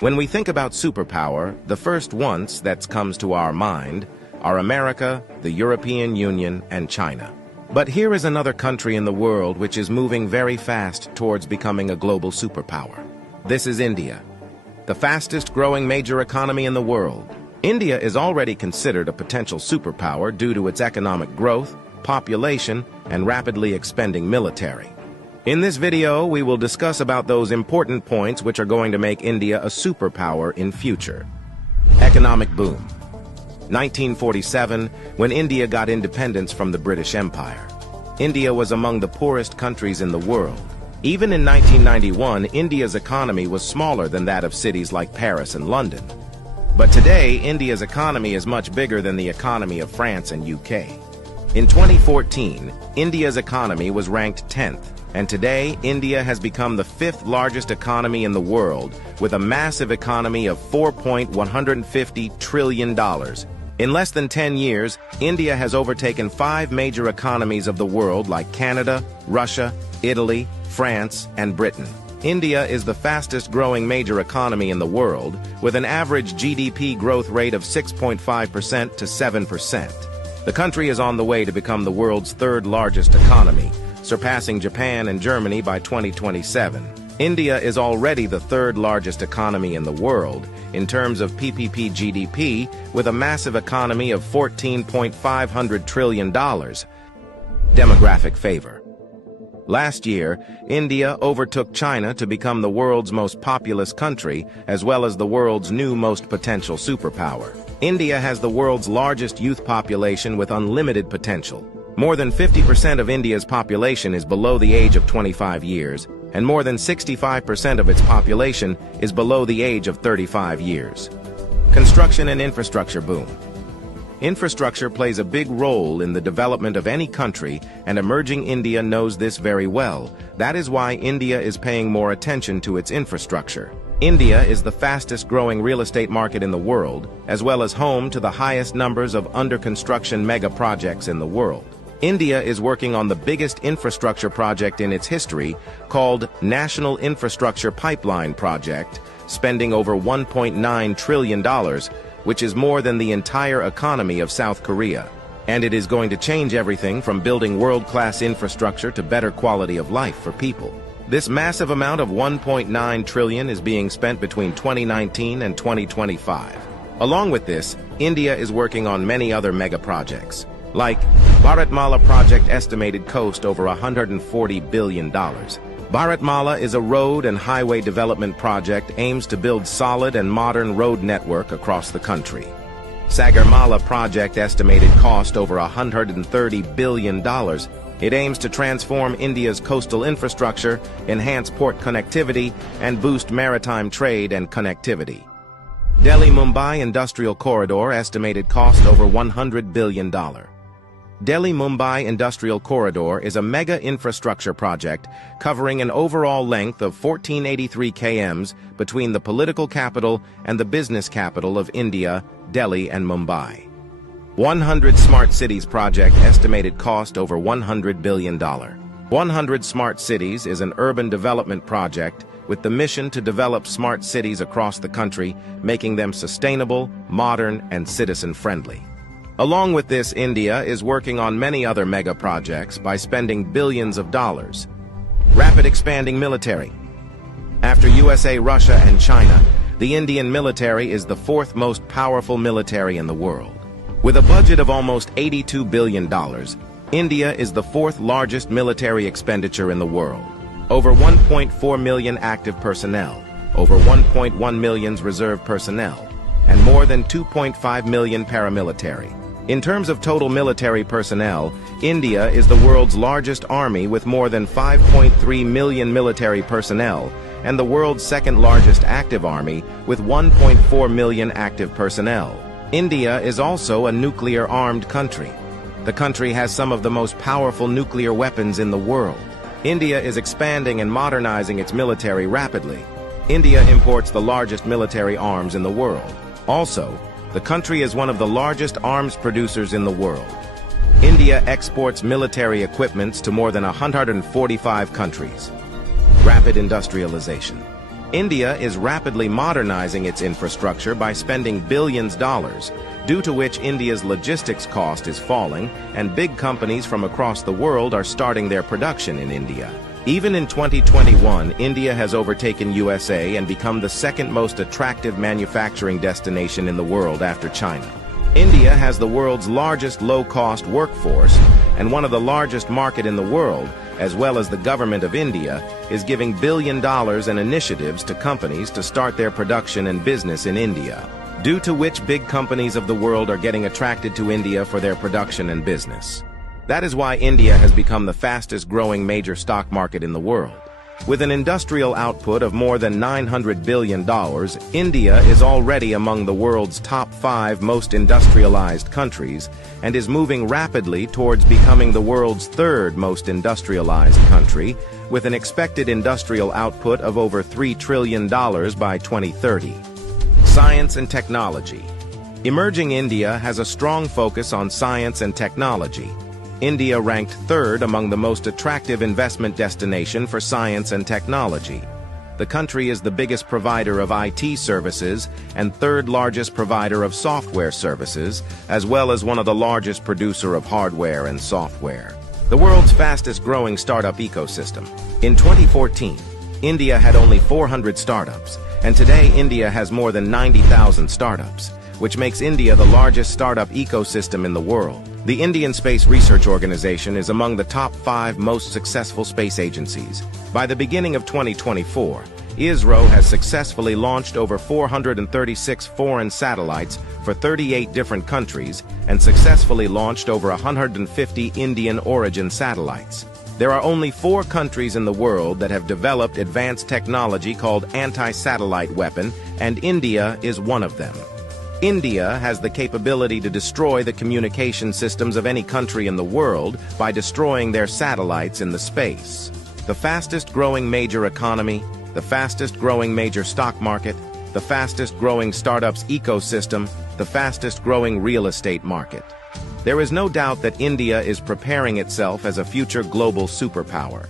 When we think about superpower, the first ones that comes to our mind are America, the European Union, and China. But here is another country in the world which is moving very fast towards becoming a global superpower. This is India, the fastest growing major economy in the world. India is already considered a potential superpower due to its economic growth, population, and rapidly expanding military. In this video, we will discuss about those important points which are going to make India a superpower in future. Economic boom. 1947, when India got independence from the British Empire. India was among the poorest countries in the world. Even in 1991, India's economy was smaller than that of cities like Paris and London. But today, India's economy is much bigger than the economy of France and UK. In 2014, India's economy was ranked 10th. And today, India has become the 5th largest economy in the world, with a massive economy of $4.150 trillion. In less than 10 years, India has overtaken 5 major economies of the world like Canada, Russia, Italy, France, and Britain. India is the fastest growing major economy in the world, with an average GDP growth rate of 6.5% to 7%. The country is on the way to become the world's 3rd largest economy, surpassing Japan and Germany by 2027. India is already the 3rd largest economy in the world in terms of PPP GDP, with a massive economy of $14.5 trillion. Demographic favor. Last year, India overtook China to become the world's most populous country, as well as the world's new most potential superpower. India has the world's largest youth population with unlimited potential. More than 50% of India's population is below the age of 25 years, and more than 65% of its population is below the age of 35 years. Construction and infrastructure boom. Infrastructure plays a big role in the development of any country, and emerging India knows this very well. That is why India is paying more attention to its infrastructure. India is the fastest growing real estate market in the world, as well as home to the highest numbers of under-construction mega projects in the world. India is working on the biggest infrastructure project in its history, called National Infrastructure Pipeline Project, spending over $1.9 trillion, which is more than the entire economy of South Korea. And it is going to change everything from building world-class infrastructure to better quality of life for people. This massive amount of $1.9 trillion is being spent between 2019 and 2025. Along with this, India is working on many other mega projects, like Bharatmala project estimated cost over $140 billion. Bharatmala is a road and highway development project aims to build solid and modern road network across the country. Sagarmala project estimated cost over $130 billion. It aims to transform India's coastal infrastructure, enhance port connectivity, and boost maritime trade and connectivity. Delhi-Mumbai Industrial Corridor estimated cost over $100 billion. Delhi-Mumbai Industrial Corridor is a mega infrastructure project covering an overall length of 1483 km between the political capital and the business capital of India, Delhi and Mumbai. 100 Smart Cities project estimated cost over $100 billion. 100 Smart Cities is an urban development project with the mission to develop smart cities across the country, making them sustainable, modern, and citizen-friendly. Along with this, India is working on many other mega projects by spending billions of dollars. Rapid expanding military. After USA, Russia, and China, the Indian military is the 4th most powerful military in the world. With a budget of almost $82 billion, India is the 4th largest military expenditure in the world. Over 1.4 million active personnel, over 1.1 million reserve personnel, and more than 2.5 million paramilitary. In terms of total military personnel, India is the world's largest army with more than 5.3 million military personnel, and the world's 2nd largest active army with 1.4 million active personnel. India is also a nuclear-armed country. The country has some of the most powerful nuclear weapons in the world. India is expanding and modernizing its military rapidly. India imports the largest military arms in the world. Also, the country is one of the largest arms producers in the world. India exports military equipments to more than 145 countries. Rapid industrialization. India is rapidly modernizing its infrastructure by spending billions of dollars, due to which India's logistics cost is falling, and big companies from across the world are starting their production in India. Even in 2021, India has overtaken USA and become the second most attractive manufacturing destination in the world after China. India has the world's largest low-cost workforce, and one of the largest market in the world, as well as the government of India, is giving billions of dollars in initiatives to companies to start their production and business in India, due to which big companies of the world are getting attracted to India for their production and business. That is why India has become the fastest-growing major stock market in the world. With an industrial output of more than $900 billion, India is already among the world's top 5 most industrialized countries and is moving rapidly towards becoming the world's 3rd most industrialized country, with an expected industrial output of over $3 trillion by 2030. Science and technology. Emerging India has a strong focus on science and technology. India ranked 3rd among the most attractive investment destination for science and technology. The country is the biggest provider of IT services and 3rd largest provider of software services, as well as one of the largest producer of hardware and software. The world's fastest growing startup ecosystem. In 2014, India had only 400 startups, and today India has more than 90,000 startups, which makes India the largest startup ecosystem in the world. The Indian Space Research Organization is among the top 5 most successful space agencies. By the beginning of 2024, ISRO has successfully launched over 436 foreign satellites for 38 different countries and successfully launched over 150 Indian origin satellites. There are only 4 countries in the world that have developed advanced technology called anti-satellite weapon, and India is one of them. India has the capability to destroy the communication systems of any country in the world by destroying their satellites in the space. The fastest-growing major economy, the fastest-growing major stock market, the fastest-growing startups ecosystem, the fastest-growing real estate market. There is no doubt that India is preparing itself as a future global superpower.